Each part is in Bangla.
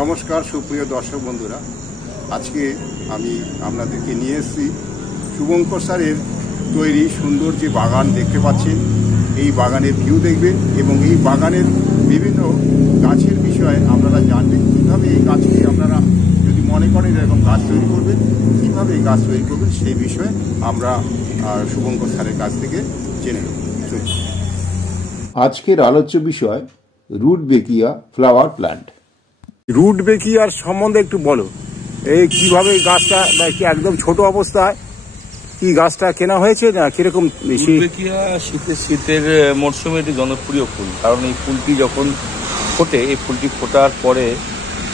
নমস্কার সুপ্রিয় দর্শক বন্ধুরা, আজকে আমি আপনাদেরকে নিয়ে এসেছি শুভঙ্কর স্যারের তৈরি সুন্দর যে বাগান দেখতে পাচ্ছেন। এই বাগানের ভিউ দেখবেন এবং এই বাগানের বিভিন্ন গাছের বিষয়ে আপনারা জানবেন। কীভাবে এই গাছকে আপনারা যদি মনে করেন এরকম গাছ তৈরি করবেন, কীভাবে এই গাছ তৈরি করবেন সেই বিষয়ে আমরা শুভঙ্কর স্যারের কাছ থেকে জেনে নেব। আজকের আলোচ্য বিষয় রুটবেকিয়া ফ্লাওয়ার প্ল্যান্ট। রুটবেকিয়ার সম্বন্ধে একটু বলো, এই কিভাবে গাছটা কি একদম ছোট অবস্থায় কি গাছটা কেনা হয়েছে না কিরকম? রুটবেকিয়া শীতের মরশুমে এটি জনপ্রিয় ফুল, কারণ এই ফুলটি যখন ফোটে, এই ফুলটি ফোটার পরে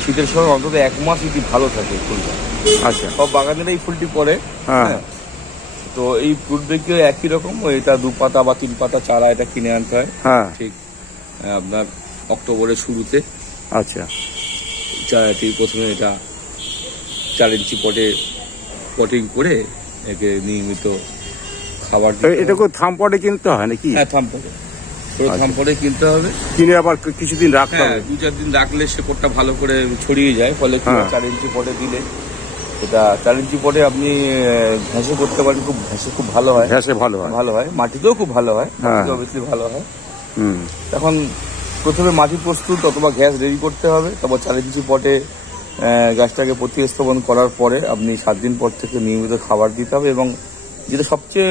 শীতের সময় অন্তত 1 মাস এটি ভালো থাকে ফুলটা। আচ্ছা, সব বাগানের এই ফুলটি পরে। হ্যাঁ, তো এই রুটবেকিয়া একই রকম, এটা 2 পাতা বা 3 পাতা চারা এটা কিনে আনতে হয়। হ্যাঁ, ঠিক আপনার অক্টোবরের শুরুতে। আচ্ছা, চারাটি প্রথমে এটা 4 ইঞ্চি পটে পটিং করে একে নিয়মিত খাবার। এটা কোন থাম পটে কিনতে হয় নাকি? হ্যাঁ, থাম পটে কিনতে হবে, কিনে আবার কিছুদিন রাখতে হবে। 2-4 দিন রাখলে শেকড়টা ভালো করে ছড়িয়ে যায়, ফলে 4 ইঞ্চি পটে দিলে এটা 4 ইঞ্চি পটে আপনি ঘাসে করতে পারেন। ঘাসে খুব ভালো হয়, ভালো হয়, মাটিতেও খুব ভালো হয়, অবভিয়াসলি ভালো হয়। এখন প্রথমে মাটি প্রস্তুত অথবা গ্যাস রেডি করতে হবে, তারপর 4 ইঞ্চি পটে গাছটাকে প্রতিস্থাপন করার পরে আপনি 7 দিন পর থেকে নিয়মিত খাবার দিতে হবে। এবং যেটা সবচেয়ে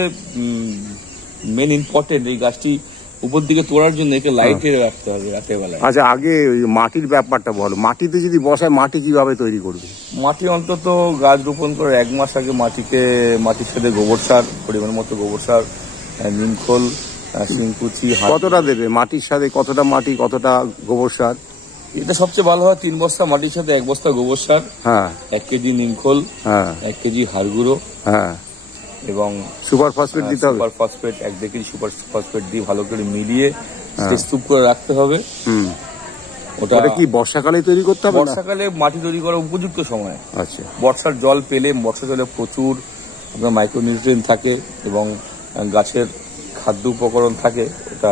মেন ইম্পর্টেন্ট, এই গাছটি উপর দিকে তোলার জন্য একে লাইটে রাখতে হবে রাতের বেলায়। আচ্ছা, আগে মাটির ব্যাপারটা বলো, মাটিতে যদি বসায় মাটি কিভাবে তৈরি করবে? মাটি অন্তত গাছ রোপণ করার 1 মাস আগে মাটির সাথে গোবর সার, পরিমাণ মতো গোবর সার, নিমখোল, শিংকুচি। কতটা দেবে মাটির সাথে? কতটা মাটি, কতটা গোবর সার? এটা সবচেয়ে ভালো হয় 3 বস্তা মাটির সাথে 1 বস্তা গোবর সার, 1 কেজি নিমখোল, 1 কেজি হাড় গুঁড়ো, এবং সুপার ফসফেট দিতে হবে। Super phosphate 1-2 KG super phosphate দিয়ে ভালো করে মিলিয়ে স্তূপ করে রাখতে হবে। ওটা কি বর্ষাকালে তৈরি করতে হবে? বর্ষাকালে মাটি তৈরি করার উপযুক্ত সময়। আচ্ছা, বর্ষার জল পেলে, বর্ষার জলে প্রচুর আপনার মাইক্রোনিউট্রিয়েন্ট থাকে এবং গাছের খাদ্য উপকরণ থাকে। ওটা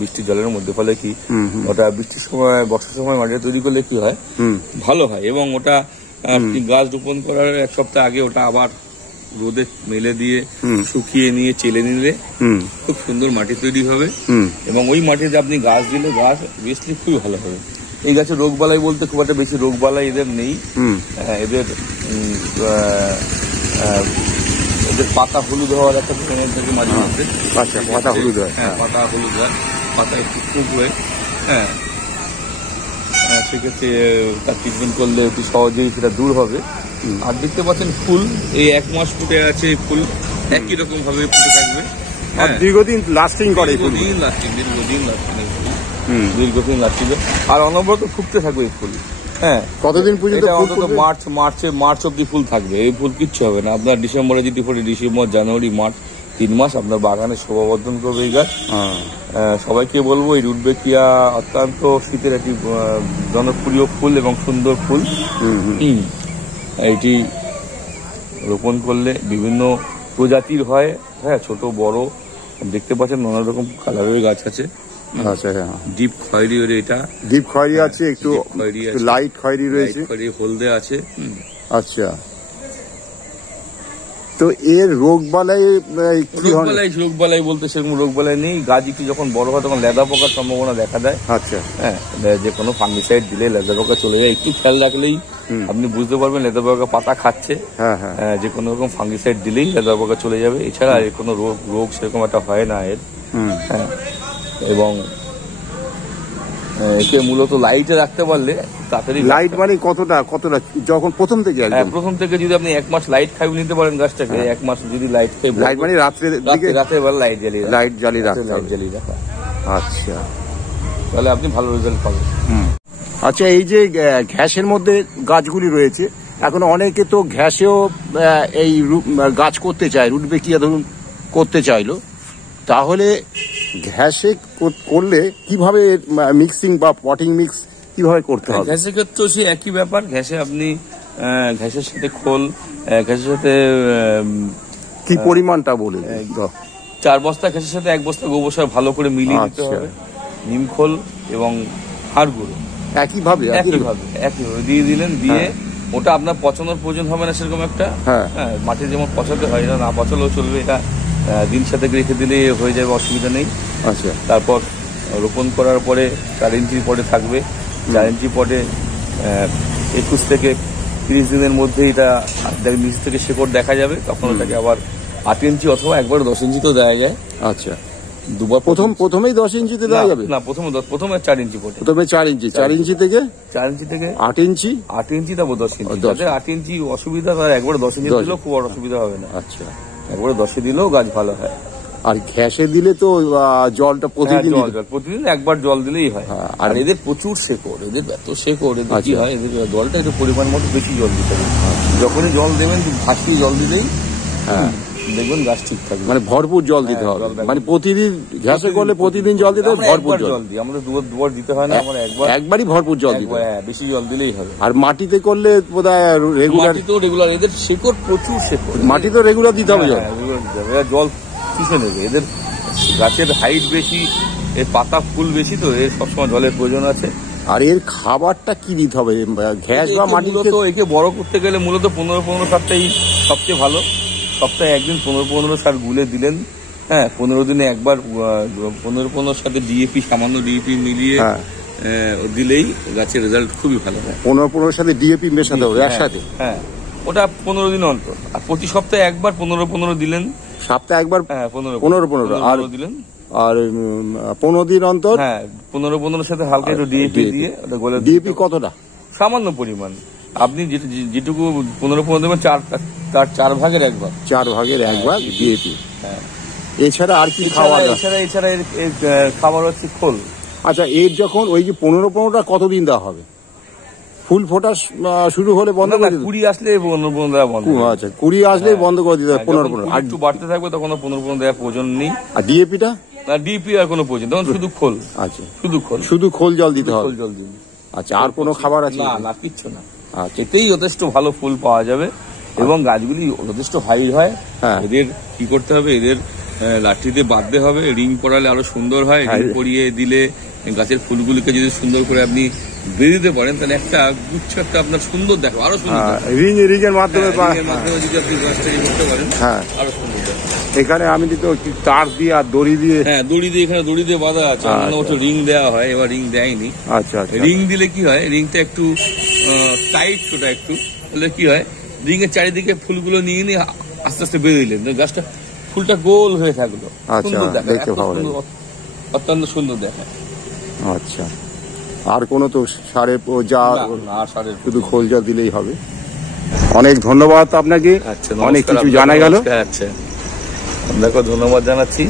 বৃষ্টির জলের মধ্যে, ফলে কি ওটা বৃষ্টির সময়, বর্ষার সময় মাটিটা তৈরি করলে কি হয়, ভালো হয়। এবং ওটা গাছ রোপণ করার 1 সপ্তাহ আগে ওটা আবার রোদে মেলে দিয়ে শুকিয়ে নিয়ে চেলে নিলে খুব সুন্দর মাটি তৈরি হবে। এবং ওই মাটিতে আপনি গাছ দিলে গাছ বেশি খুবই ভালো হবে। এই গাছের রোগ বালাই বলতে খুব একটা বেশি রোগ বালাই এদের নেই। এদের পাতা হলুদ হওয়ার একটা ট্রেনের থেকে মাঝে মধ্যে। আচ্ছা, পাতা হলুদ হয়। হ্যাঁ, পাতা হলুদ হয়, পাতা একটু কুকড়ে। হ্যাঁ, সেক্ষেত্রে তার ট্রিটমেন্ট করলে অতি সহজেই সেটা দূর হবে। আর দেখতে পাচ্ছেন ফুল এই 1 মাস ফুটে আছে, ফুল একই রকম ভাবে ফুটে থাকবে, দীর্ঘদিন লাস্টিং করে, দীর্ঘদিন লাস্টিং, আর অনবরত ফুটতে থাকবে এই ফুল। হ্যাঁ, কতদিন পর্যন্ত? অন্তত মার্চ অব্দি ফুল থাকবে। এই ফুল কিচ্ছু হবে না আপনার। ডিসেম্বরে যদি ফোটে, ডিসেম্বর, জানুয়ারি, মার্চ, 3 মাস আপনার বাগানে শোভাবর্ধন করবে এই গাছ। সবাইকে বলবো, এই রুটবেকিয়া অত্যন্ত শীতের একটি জনপ্রিয় ফুল এবং সুন্দর ফুল। এইটি রোপণ করলে বিভিন্ন প্রজাতির হয়, হ্যাঁ, ছোট বড় দেখতে পাচ্ছেন, নানা রকম কালারের গাছ আছে। আচ্ছা, ডিপ খয়েরি, এটা ডিপ খয়েরি আছে, একটু লাইট খয়েরি রয়েছে, হলদে আছে। আচ্ছা, তো এর রোগ বালাই বলতে সেরকম রোগ বালাই নেই। গাছ একটু যখন বড় হয় তখন লেদা পোকার সম্ভাবনা দেখা দেয়। আচ্ছা, হ্যাঁ, যে কোনো ফাঙ্গিসাইড দিলে লেদা পোকা চলে যায়। একটু খেয়াল রাখলেই আপনি বুঝতে পারবেন লেদা পোকা পাতা খাচ্ছে। যে কোনো রকম ফাঙ্গিসাইড দিলেই লেদা পোকা চলে যাবে। এছাড়া এর কোনো রোগ সেরকম একটা হয় না এর। হ্যাঁ, এবং একে মূলত লাইটে রাখতে পারলে তাড়াতাড়ি। লাইট মানে কতটা যখন প্রথম থেকে যদি আপনি 1 মাস লাইট খাইয়ে নিতে পারেন গাছটাকে, 1 মাস যদি লাইট খাই, লাইট মানে রাতের বেলা লাইট জ্বালিয়ে রাখা। আচ্ছা, তাহলে আপনি ভালো রেজাল্ট পাবেন। আচ্ছা, এই যে ঘ্যাসের মধ্যে গাছগুলি রয়েছে, এখন অনেকে তো ঘ্যাসেও এই গাছ করতে চায়, রুটবেকিয়া ধরুন করতে চাইলো, তাহলে ঘ্যাসে করলে কিভাবে মিক্সিং বা পটিং মিক্স কিভাবে করতে হবে? ঘ্যাসের ক্ষেত্রে সে একই ব্যাপার। ঘ্যাসে আপনি ঘ্যাসের সাথে খোল, ঘ্যাসের সাথে কি পরিমাণটা বলে? 4 বস্তা ঘ্যাসের সাথে 1 বস্তা গোবর সার ভালো করে মিলিয়ে দিতে হবে। নিমখোল এবং হাড় গুঁড়ো একইভাবে দিয়ে দিলেন, দিয়ে ওটা আপনার পচানোর প্রয়োজন হবে না সেরকম একটা। হ্যাঁ, মাটি যেমন পচাতে হয় না পচালেও চলবে, এটা দিন সাথে রেখে দিলে হয়ে যাবে, অসুবিধা নেই। আচ্ছা, তারপর রোপণ করার পরে 4 ইঞ্চি পটে থাকবে। 4 ইঞ্চি পটে 21 থেকে 30 দিনের মধ্যে এটা নিচ থেকে শেকড় দেখা যাবে। তখন ওটাকে আবার 8 ইঞ্চি অথবা একবার 10 ইঞ্চিতেও দেওয়া যায়। আচ্ছা, দুবার প্রথমেই 10 ইঞ্চিতে দেওয়া যাবে না? প্রথমে 4 ইঞ্চি পটে, প্রথমে 4 ইঞ্চি, 4 ইঞ্চি থেকে 8 ইঞ্চি, 8 ইঞ্চি, তারপর 10 ইঞ্চি। যাদের 8 ইঞ্চি অসুবিধা, তার একবার 10 ইঞ্চি দিলেও খুব অসুবিধা হবে না। আচ্ছা, একবারে 10 দিলেও গাছ ভালো হয়। আর ঘ্যাসে দিলে তো জলটা প্রতিদিন একবার জল দিলেই হয়। আর এদের প্রচুর শেকড়, এদের এত শেকড়, এদের কি হয়, এদের জলটা একটু পরিমাণ মতো বেশি জল দিতে হবে। যখনই জল দেবেন ভাসিয়ে জল দিলেই দেখবেন গাছ ঠিক থাকবে। মানে ভরপুর জল দিতে হবে, মানে প্রতিদিন ঘ্যাসে করলে প্রতিদিন জল দিতে হবে, ভরপুর জল দিই। আমরা দুবার দিতে হয় না, আমরা একবারই ভরপুর জল দিতে হয়। বেশি জল দিলেই হবে। আর মাটিতে করলে বোধহয় রেগুলার, এদের শেকড় প্রচুর শেকড়, মাটি তো রেগুলার দিতে হবে, জল কিসে নেবে? এদের গাছের হাইট বেশি, এর পাতা ফুল বেশি, তো এর সবসময় জলের প্রয়োজন আছে। আর এর খাবারটা কি দিতে হবে? ঘ্যাস বা মাটি? তো একে বড় করতে গেলে মূলত 15-15 সারটাই সবচেয়ে ভালো। সপ্তাহে একদিন 15-15 সার গুলে দিলেন। হ্যাঁ, 15 দিনে একবার 15-15 সাথে ডিএপি, সামান্য ডিএপি মিলিয়ে দিলেই গাছের রেজাল্ট খুবই ভালো হয়। 15-15 সাথে ডিএপি মেশাতে হবে একসাথে? হ্যাঁ, ওটা 15 দিন অন্তর। আর প্রতি সপ্তাহে একবার 15-15 দিলেন। সপ্তাহে একবার 15-15 আর দিলেন। আর 15 দিন অন্তর 15-15 সাথে হালকা একটু ডিএপি দিয়ে ওটা গলে। ডিএপি কতটা? সামান্য পরিমাণ। আপনি যেটুকু 15-15 দেবেন, তার 4 ভাগের 1 ভাগ। 4 ভাগের 1 ভাগ ডিএপি। এছাড়া আর কি খাওয়া? এছাড়া এর খাবার হচ্ছে খোল। আচ্ছা, এর যখন ওই যে 15-15টা কতদিন দেওয়া হবে? ফুল ফোটা শুরু হলে বন্ধ করে দিতে? 20 আসলে 15 দেওয়া বন্ধ। আচ্ছা, 20 আসলেই বন্ধ করে দিতে হবে 15-15। আর একটু বাড়তে থাকবে তখন 15 দেওয়ার প্রয়োজন নেই। আর ডিএপিটা? না, ডিএপি আর কোনো প্রয়োজন, তখন শুধু খোল। আচ্ছা, শুধু খোল জল দিতে হবে? খোল জল দিন। আচ্ছা, আর কোনো খাবার আছে? না, কিচ্ছু না। এতেই যথেষ্ট ভালো ফুল পাওয়া যাবে এবং গাছগুলি যথেষ্ট হাইট হয়। এদের কি করতে হবে? এদের লাঠিতে বাঁধতে হবে, রিং পরালে আরো সুন্দর হয়। রিং পরিয়ে দিলে গাছের ফুলগুলিকে যদি সুন্দর করে আপনি বেঁধে দিতে পারেন, তাহলে একটা গুচ্ছ একটা আপনার সুন্দর দেখো, আরো সুন্দর। রিং এর মাধ্যমে যদি আপনি গাছটা করতে পারেন, আরো সুন্দর। এখানে আমি তো তার দিয়ে আর দড়ি দিয়ে, এখানে দড়ি দিয়ে বাঁধা আছে। রিং দেওয়া হয়, এবার রিং দেয়নি। আচ্ছা, রিং দিলে কি হয়, রিংটা একটু টাইট, ছোটা একটু, তাহলে কি হয়, রিং এর চারিদিকে ফুলগুলো নিয়ে নিয়ে আস্তে আস্তে বেঁধে দিলেন, গাছটা ফুলটা গোল হয়ে থাকলো। সুন্দর দেখায়, অত্যন্ত সুন্দর দেখায়। আচ্ছা, আর কোনো তো সারে শুধু খোল জল দিলেই হবে? অনেক ধন্যবাদ আপনাকে, অনেক কিছু জানা গেল। আচ্ছা, আপনাকেও ধন্যবাদ জানাচ্ছি।